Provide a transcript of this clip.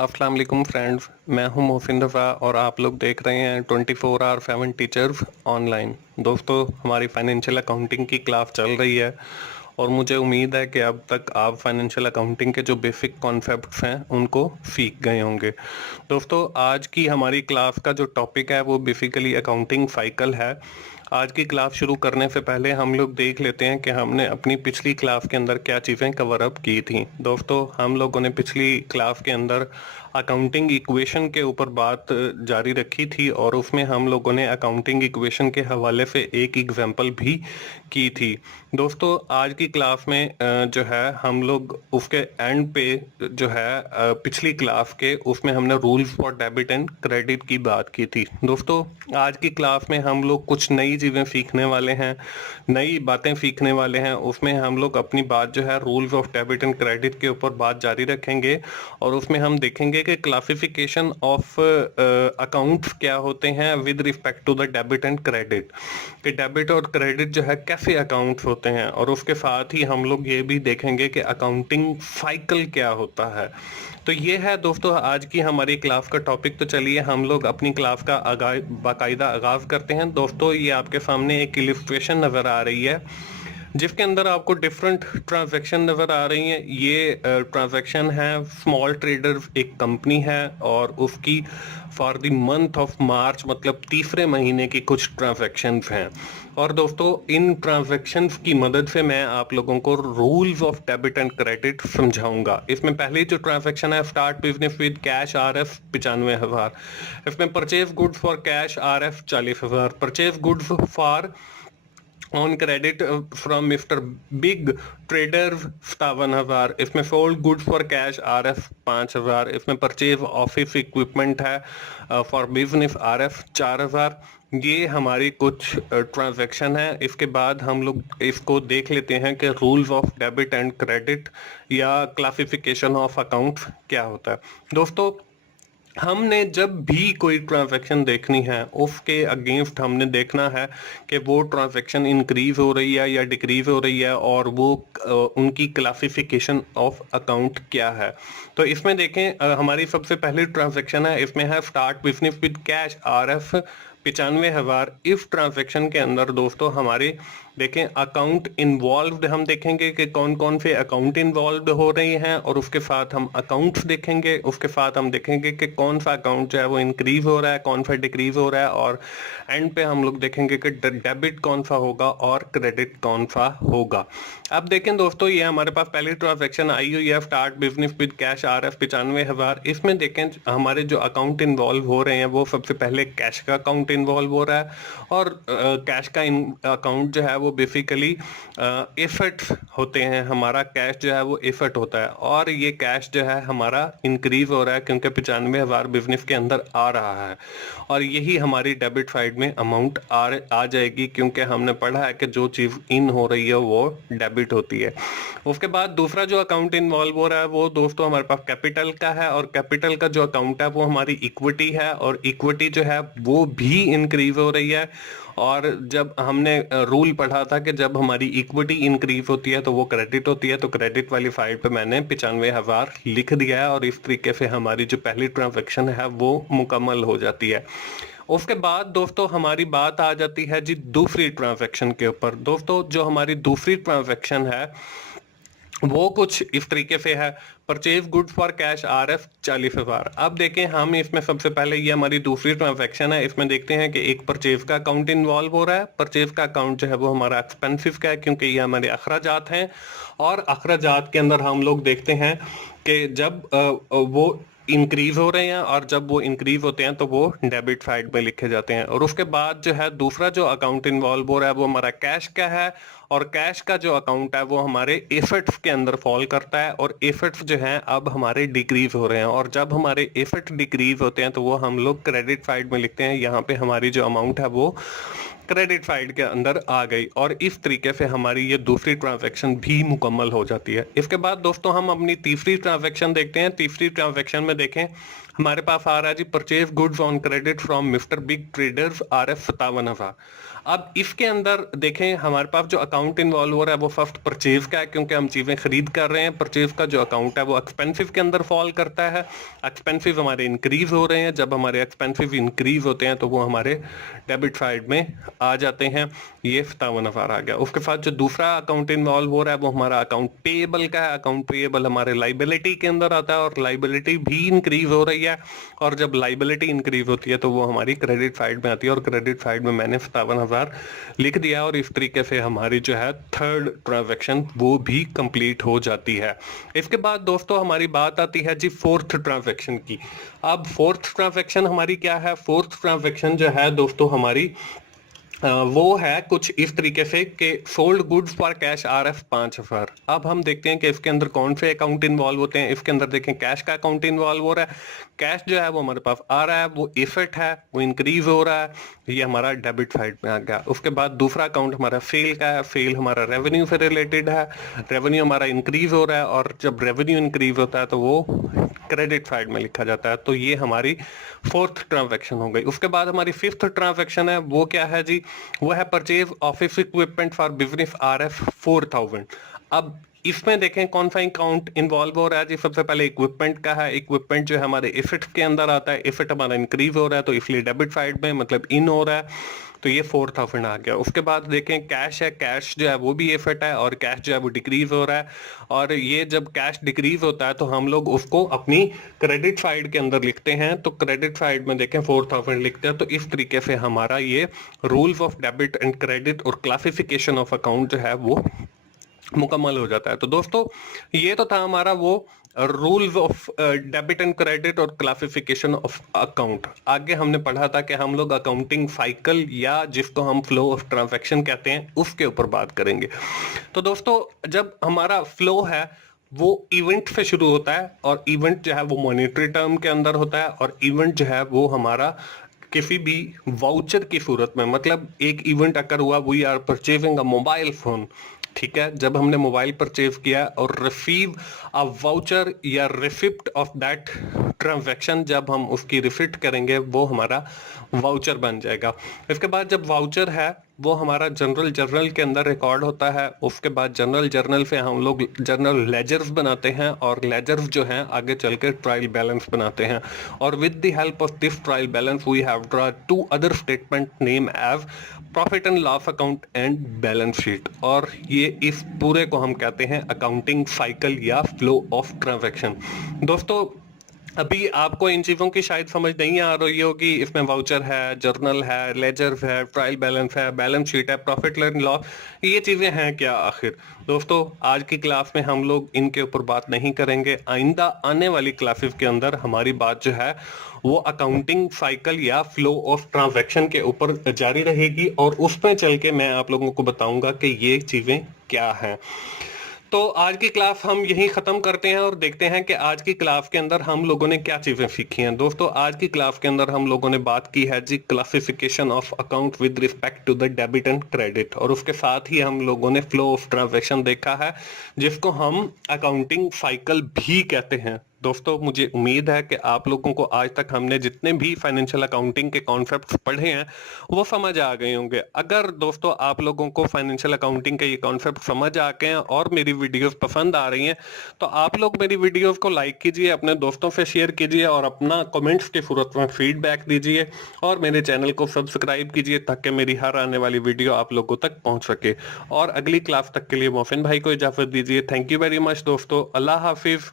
अस्सलाम वालेकुम फ्रेंड्स, मैं हूं मोहसिन रफ़ा और आप लोग देख रहे हैं 24 आवर 7 टीचर्स ऑनलाइन। दोस्तों, हमारी फाइनेंशियल अकाउंटिंग की क्लास चल रही है और मुझे उम्मीद है कि अब तक आप फाइनेंशियल अकाउंटिंग के जो बेसिक कॉन्सेप्ट्स हैं उनको सीख गए होंगे। दोस्तों, आज की हमारी क्लास का जो टॉपिक है वो बेसिकली अकाउंटिंग साइकिल है। आज की क्लास शुरू करने से पहले हम लोग देख लेते हैं कि हमने अपनी पिछली क्लास के अंदर क्या चीज़ें कवर अप की थी। दोस्तों, हम लोगों ने पिछली क्लास के अंदर अकाउंटिंग इक्वेशन के ऊपर बात जारी रखी थी और उसमें हम लोगों ने अकाउंटिंग इक्वेशन के हवाले से एक एग्जाम्पल भी की थी। दोस्तों, आज की क्लास में जो है हम लोग उसके एंड पे जो है पिछली क्लास के उसमें हमने rules for debit and credit की बात की थी। दोस्तों, आज की क्लास में हम लोग कुछ नई चीज़ें सीखने वाले हैं, नई बातें सीखने वाले हैं। उसमें हम लोग अपनी बात जो है rules of debit and credit के ऊपर बात जारी रखेंगे और उसमें हम देखेंगे कि क्लासिफिकेशन ऑफ अकाउंट्स क्या होते हैं with respect to the debit and credit, कि डेबिट और क्रेडिट जो है कैसे अकाउंट्स होते हैं। और उसके साथ ही हम लोग ये भी देखेंगे कि अकाउंटिंग साइकिल क्या होता है। तो ये है दोस्तों आज की हमारी क्लास का टॉपिक। तो चलिए हम लोग अपनी क्लास का बाकायदा आगाज करते हैं। दोस्तों, ये आपके सामने एक इलिस्ट्रेशन नजर आ रही है जिसके अंदर आपको डिफरेंट ट्रांजैक्शन नजर आ रही हैं। ये ट्रांजैक्शन है स्मॉल ट्रेडर एक कंपनी है और उसकी for the month of March मतलब तीसरे महीने की कुछ ट्रांजैक्शंस हैं। और दोस्तों, इन ट्रांजैक्शंस की मदद से मैं आप लोगों को rules of debit and credit समझाऊंगा। इसमें पहली जो ट्रांजैक्शन है start business with cash RF 95,000। इसमें purchase goods for cash RF 40,000, purchase goods for on credit from mister big trader 57,000। इसमें sold goods for cash RF 5,000। इसमें परचेज ऑफिस इक्विपमेंट है for business RF 4,000। ये हमारी कुछ transaction है। इसके बाद हम लोग इसको देख लेते हैं कि rules of debit and credit या क्लासिफिकेशन ऑफ अकाउंट्स क्या होता है। दोस्तों, हमने जब भी कोई ट्रांजैक्शन देखनी है उसके अगेंस्ट हमने देखना है कि वो ट्रांजैक्शन इंक्रीज हो रही है या डिक्रीज हो रही है और वो उनकी क्लासिफिकेशन ऑफ अकाउंट क्या है। तो इसमें देखें हमारी सबसे पहली ट्रांजैक्शन है, इसमें है start business with cash RF 95,000। इस ट्रांजैक्शन के अंदर दोस्तों हमारे देखें अकाउंट इन्वॉल्व्ड, हम देखेंगे कि कौन कौन से अकाउंट इन्वॉल्व्ड हो रही हैं और उसके साथ हम अकाउंट्स देखेंगे। उसके साथ हम देखेंगे कि कौन सा अकाउंट जो है वो इंक्रीज हो रहा है, कौन सा डिक्रीज हो रहा है, और एंड पे हम लोग देखेंगे कि डेबिट कौन सा होगा और क्रेडिट कौन सा होगा। अब देखें दोस्तों, ये हमारे पास पहली ट्रांजैक्शन आई हुई है start business with cash RF 95,000। इसमें देखें हमारे जो अकाउंट इन्वॉल्व हो रहे हैं वो सबसे पहले कैश का अकाउंट इन्वॉल्व हो रहा है और कैश का अकाउंट जो है वो बेसिकली एफर्ट्स होते हैं। हमारा कैश जो है वो एफर्ट होता है और ये कैश जो है हमारा इंक्रीज हो रहा है क्योंकि 95,000 बिजनेस के अंदर आ रहा है और यही हमारी डेबिट साइड में अमाउंट आ जाएगी क्योंकि हमने पढ़ा है कि जो चीज इन हो रही है वो डेबिट होती है। उसके बाद दूसरा जो अकाउंट इन्वॉल्व हो रहा है वो दोस्तों हमारे पास कैपिटल का है और कैपिटल का जो अकाउंट है वो हमारी इक्विटी है और इक्विटी जो है वो भी इंक्रीज हो रही है। और जब हमने रूल पढ़ा था कि जब हमारी इक्विटी इंक्रीज होती है तो वो क्रेडिट होती है, तो क्रेडिट वाली साइड पे मैंने 95,000 लिख दिया है और इस तरीके से हमारी जो पहली ट्रांजैक्शन है वो मुकम्मल हो जाती है। उसके बाद दोस्तों हमारी बात आ जाती है जी दूसरी ट्रांजैक्शन के ऊपर। दोस्तों, जो हमारी दूसरी ट्रांजैक्शन है वो कुछ इस तरीके से है, purchase goods for cash RF 40,000। अब देखें हम इसमें सबसे पहले ये हमारी दूसरी ट्रांजैक्शन है, इसमें देखते हैं कि एक परचेज का अकाउंट इन्वॉल्व हो रहा है। परचेज का अकाउंट जो है वो हमारा एक्सपेंसिव का है क्योंकि ये हमारे अखराजात हैं और अखराजात के अंदर हम लोग देखते हैं कि जब वो इंक्रीज हो रहे हैं और जब वो इंक्रीज होते हैं तो वो डेबिट साइड में लिखे जाते हैं। और उसके बाद जो है दूसरा जो अकाउंट इन्वॉल्व हो रहा है वो हमारा कैश का है और कैश का जो अकाउंट है वो हमारे एफर्ट्स के अंदर फॉल करता है और एफर्ट्स जो हैं अब हमारे डिक्रीज हो रहे हैं और जब हमारे एफर्ट डिक्रीज होते हैं तो वो हम लोग क्रेडिट साइड में लिखते हैं। यहाँ पे हमारी जो अमाउंट है वो क्रेडिट साइड के अंदर आ गई और इस तरीके से हमारी ये दूसरी ट्रांजैक्शन भी मुकम्मल हो जाती है। इसके बाद दोस्तों हम अपनी तीसरी ट्रांजैक्शन देखते हैं। तीसरी ट्रांजैक्शन में देखें हमारे पास आ रहा है जी purchase goods on credit from mister big traders RF 57,000। अब इसके अंदर देखें हमारे पास जो अकाउंट इन्वॉल्व हो रहा है वो फर्स्ट परचेज का है, क्योंकि हम चीजें खरीद कर रहे हैं। परचेज का जो अकाउंट है वो एक्सपेंसिव के अंदर फॉल करता है। एक्सपेंसिव हमारे इंक्रीज हो रहे हैं, जब हमारे एक्सपेंसिव इंक्रीज होते हैं तो वो हमारे डेबिट साइड में आ जाते हैं। ये 57,000 आ गया। उसके साथ जो दूसरा अकाउंट इन्वॉल्व हो रहा है वो हमारा अकाउंट पेएबल का है। अकाउंट पेएबल हमारे लाइबिलिटी के अंदर आता है और लाइबिलिटी भी इंक्रीज हो रही है, और जब लाइबिलिटी इंक्रीज होती है तो वो हमारी क्रेडिट साइड में आती है, और क्रेडिट साइड में मैंने 57,000 लिख दिया, और इस तरीके से हमारी जो है थर्ड ट्रांजैक्शन वो भी कंप्लीट हो जाती है। इसके बाद दोस्तों हमारी बात आती है जी फोर्थ ट्रांजैक्शन की। अब फोर्थ ट्रांजैक्शन हमारी क्या है? फोर्थ ट्रांजैक्शन जो है दोस्तों हमारी वो है कुछ इस तरीके से कि sold goods for cash RF 5,000। अब हम देखते हैं कि इसके अंदर कौन से अकाउंट इन्वॉल्व होते हैं। इसके अंदर देखें कैश का अकाउंट इन्वॉल्व हो रहा है। कैश जो है वो हमारे पास आ रहा है, वो एसेट है, वो इंक्रीज हो रहा है, ये हमारा डेबिट साइड में आ गया। उसके बाद दूसरा अकाउंट हमारा सेल का है। सेल हमारा रेवेन्यू से रिलेटेड है, रेवेन्यू हमारा इंक्रीज हो रहा है, और जब रेवेन्यू इंक्रीज होता है तो वो क्रेडिट साइड में लिखा जाता है। तो ये हमारी फोर्थ ट्रांजैक्शन हो गई। उसके बाद हमारी फिफ्थ ट्रांजैक्शन है, वो क्या है जी? वो है purchase office equipment for business RF 4,000। अब इसमें देखें कौन सा अकाउंट इन्वॉल्व हो रहा है जी? सबसे पहले इक्विपमेंट का है। इक्विपमेंट जो है हमारे एसेट के अंदर आता है। एसेट हमारा इंक्रीज हो रहा है तो इसलिए डेबिट साइड में मतलब इन हो रहा है, तो ये 4,000 आ गया। उसके बाद देखें कैश है। कैश जो है वो भी एसेट है, और कैश जो है वो डिक्रीज हो रहा है, और ये जब कैश डिक्रीज होता है तो हम लोग उसको अपनी क्रेडिट साइड के अंदर लिखते हैं। तो क्रेडिट साइड में देखें 4,000 लिखते हैं। तो इस तरीके से हमारा ये rules of debit and credit और क्लासिफिकेशन ऑफ अकाउंट जो है वो मुकम्मल हो जाता है। तो दोस्तों ये तो था हमारा वो rules of debit and credit और क्लासिफिकेशन ऑफ अकाउंट। आगे हमने पढ़ा था कि हम लोग अकाउंटिंग साइकिल या जिसको हम फ्लो ऑफ ट्रांजैक्शन कहते हैं उसके ऊपर बात करेंगे। तो दोस्तों जब हमारा फ्लो है वो इवेंट से शुरू होता है, और इवेंट जो है वो मॉनेटरी टर्म के अंदर होता है, और इवेंट जो है वो हमारा किसी भी वाउचर की सूरत में, मतलब एक इवेंट अगर हुआ we are purchasing a mobile phone, ठीक है, जब हमने मोबाइल परचेज किया और रिसीव अ वाउचर या रिसिप्ट ऑफ दैट ट्रांजैक्शन, जब हम उसकी रिसिप्ट करेंगे वो हमारा वाउचर बन जाएगा। इसके बाद जब वाउचर है वो हमारा जनरल जर्नल के अंदर रिकॉर्ड होता है। उसके बाद जनरल जर्नल से हम लोग जनरल लेजर्स बनाते हैं, और लेजर्स जो हैं आगे चल के ट्रायल बैलेंस बनाते हैं। और with the help of this trial balance we have draw 2 other statement name as profit and loss account and balance sheet. और ये इस पूरे को हम कहते हैं अकाउंटिंग साइकिल या फ्लो ऑफ ट्रांजैक्शन। दोस्तों अभी आपको इन चीजों की शायद समझ नहीं आ रही होगी। इसमें वाउचर है, जर्नल है, लेजर है, ट्रायल बैलेंस है, बैलेंस शीट है, प्रॉफिट एंड लॉस, ये चीजें हैं क्या आखिर? दोस्तों आज की क्लास में हम लोग इनके ऊपर बात नहीं करेंगे। आइंदा आने वाली क्लासेस के अंदर हमारी बात जो है वो अकाउंटिंग साइकिल या फ्लो ऑफ ट्रांजैक्शन के ऊपर जारी रहेगी, और उसमें चल के मैं आप लोगों को बताऊंगा कि ये चीजें क्या हैं। तो आज की क्लास हम यहीं खत्म करते हैं और देखते हैं कि आज की क्लास के अंदर हम लोगों ने क्या चीजें सीखी हैं। दोस्तों आज की क्लास के अंदर हम लोगों ने बात की है जी classification of account with respect to the debit and credit, और उसके साथ ही हम लोगों ने फ्लो ऑफ ट्रांजैक्शन देखा है जिसको हम अकाउंटिंग साइकिल भी कहते हैं। दोस्तों मुझे उम्मीद है कि आप लोगों को आज तक हमने जितने भी फाइनेंशियल अकाउंटिंग के कॉन्सेप्ट्स पढ़े हैं वो समझ आ गए होंगे। अगर दोस्तों आप लोगों को फाइनेंशियल अकाउंटिंग के ये कॉन्सेप्ट समझ आ गए हैं और मेरी वीडियोस पसंद आ रही हैं तो आप लोग मेरी वीडियोस को लाइक कीजिए, अपने दोस्तों से शेयर कीजिए और अपना कमेंट्स की सूरत में फीडबैक दीजिए, और मेरे चैनल को सब्सक्राइब कीजिए ताकि मेरी हर आने वाली वीडियो आप लोगों तक पहुंच सके। और अगली क्लास तक के लिए मोहसिन भाई को इजाजत दीजिए। थैंक यू वेरी मच दोस्तों, अल्लाह हाफिज।